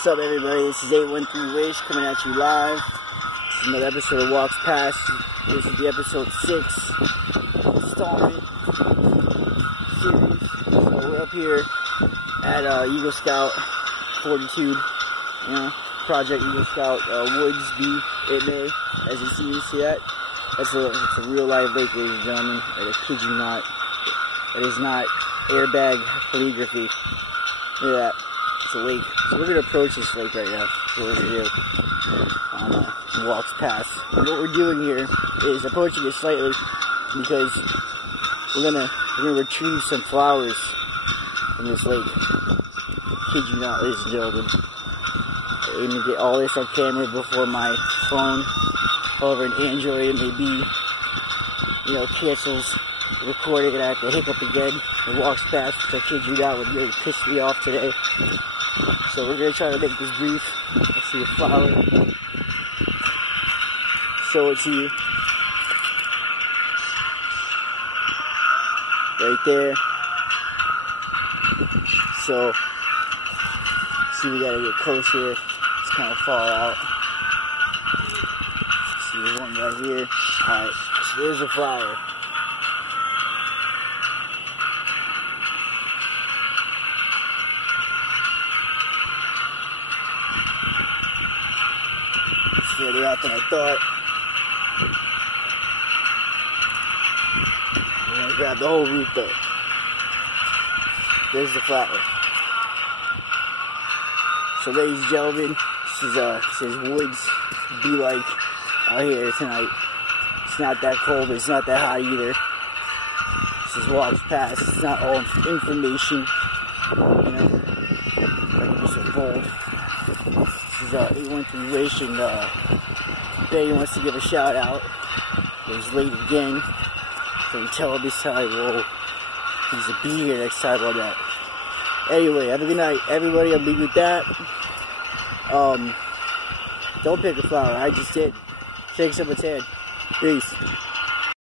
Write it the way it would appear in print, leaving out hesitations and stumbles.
What's up, everybody? This is 813 Wish coming at you live. This is another episode of Walks Past. This is the episode 6 installment series. So we're up here at Eagle Scout Fortitude, Project Eagle Scout Woods B. It May. As you see that? It's a real live lake, ladies and gentlemen. I kid you not. It is not airbag calligraphy. Look at that. It's a lake. So we're going to approach this lake right now. That's what we're going to do on Walks Past. And what we're doing here is approaching it slightly because we're gonna retrieve some flowers from this lake. Kid you not, ladies and gentlemen. I'm going to get all this on camera before my phone, however an Android it may be, cancels recording and I have to hiccup again and walks past, which I kid you not would really piss me off today. So we're going to try to make this brief. I see a flower. Show it to you. Right there. So, see, we got to get close here. It's kind of far out. See, there's one right here. Alright, so there's a flower. Further out than I thought. I'm gonna grab the whole root though. There's the flower. So, ladies and gentlemen, this is woods be like out here tonight. It's not that cold, but it's not that hot either. This is Walks Past. It's not all information. I can be so bold. This is 813 Wish, and Betty wants to give a shout out. It was late again, so you tell him this time, well, he's a be here next time on that. Anyway, have a good night, everybody. I'll leave you with that. Don't pick a flower. I just did. Shake someone's hand. Peace.